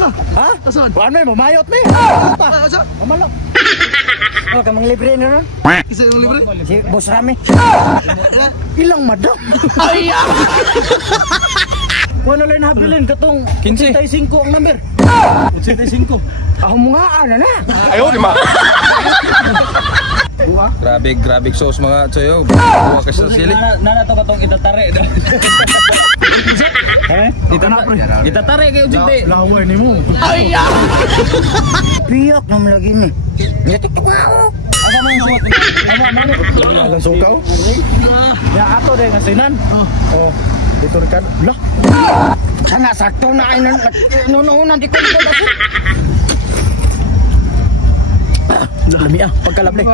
na. Ha? Asan? Kuan may mamayot ni. Asa? Mamalok. Oh, kamang libre na ron. Isa yung libre? Si Boss Rami. Ilang madam? Ay! Kung ano lang habilin katong 85 ang number. 85. Ako mga ano na. Ayaw, di ma. Grabe sauce mga tsoyo. Buwa kasi sa sili. Nana to katong itatare. Itatare kayo jinte. Laway ni mo. Ay! Piyak naman lagi ni. Nitutok ako. Asa mo yung suot? Alang sukaw? Ya ato deh ngasinan. Oh, dito kan. Lah. Sana sakto na ay nununan di ko ako. Lami pagkalabli.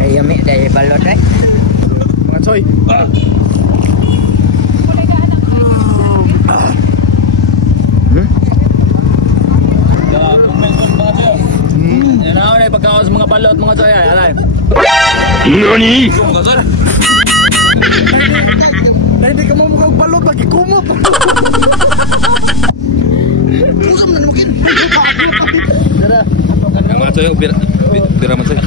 Ay yami day balot ay. Mga soy. Yan ako na ipagkaon sa mga balot mga soy. Alay. Nani? Hindi ka mo mukhang balot lagi kumot. Pusam na naman. Mga tsoyo, bira man tsoyo.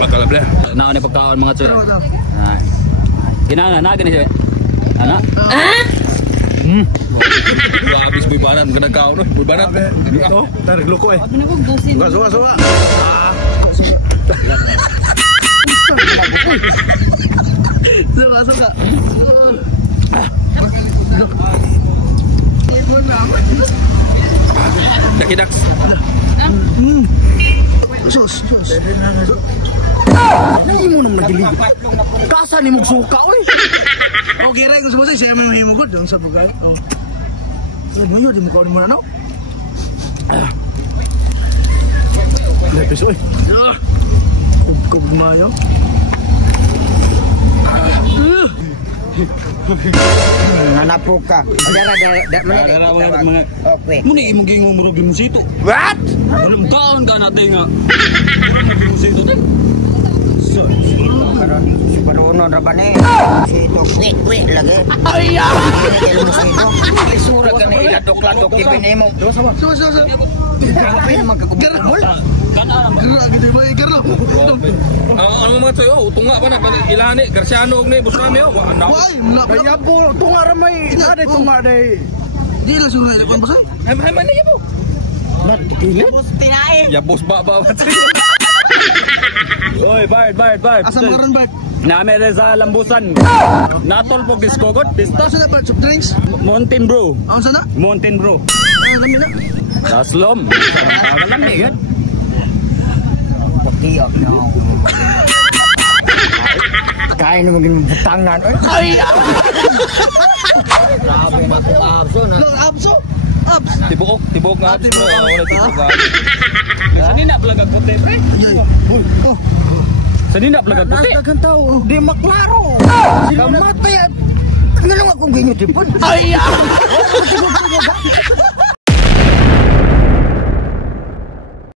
Bakalable. Nao na ipagkaon mga soy. Ginana na gani soy. Ana? Habis buibanan, magandang kao no? Buibanan. Oh, tarik loko eh. Suka. Suka. Dakidak. Sus. Hindi mo naman nagili. Kasa ni magsuka oy. Okay, rin kung sabasay, siya may mahimagod. Ang sa pagkain. Sige mo yun, di mo kaunin mo na, no? Lepis oy. Kub mayo. Nanapok ka. Okay. Muna imong gingo mo rin musito. What? Wala mo kaon ka natin nga. Mura musito din. Si Barono rabane. Sito wait lagi. Ay ya. Ini mo sito. Isura ka ni ladok-ladok ibinimo. Suwa. Grabe naman ka kumul. Gede ba, Carlo? Ang mga tsoyo, tunga pa na. Ilani, Garciano, ni Busrami. Why? Kaya po, tunga ramay. Ada tunga day. Di lang suruh na ilapan ba sa'yo? Ay, man na yan po. Natikilit. Ya, boss ba? Oy, Bart. Asa mo karon, Bart? Nami rin sa lambusan. Natol po diskogot. Pista. Asa na, Bart? Soft drinks? Mountain Brew. Ang sana? Mountain Brew. Ang dami na. Taslom. Sarang lang eh. Pakiyak na ako. Kaya na maging butangan. Ay! Grabe na ito abso na. Long abso? Abs? Tibok nga. Bro. Wala tibok nga. Sani na pelagag puti, pre? Ay. Oh. Sani na pelagag puti? Nagkagan tao. Di maklaro. Kamatay. Ngayon akong ganyan tipon. Ay! Sigod-sigod ha?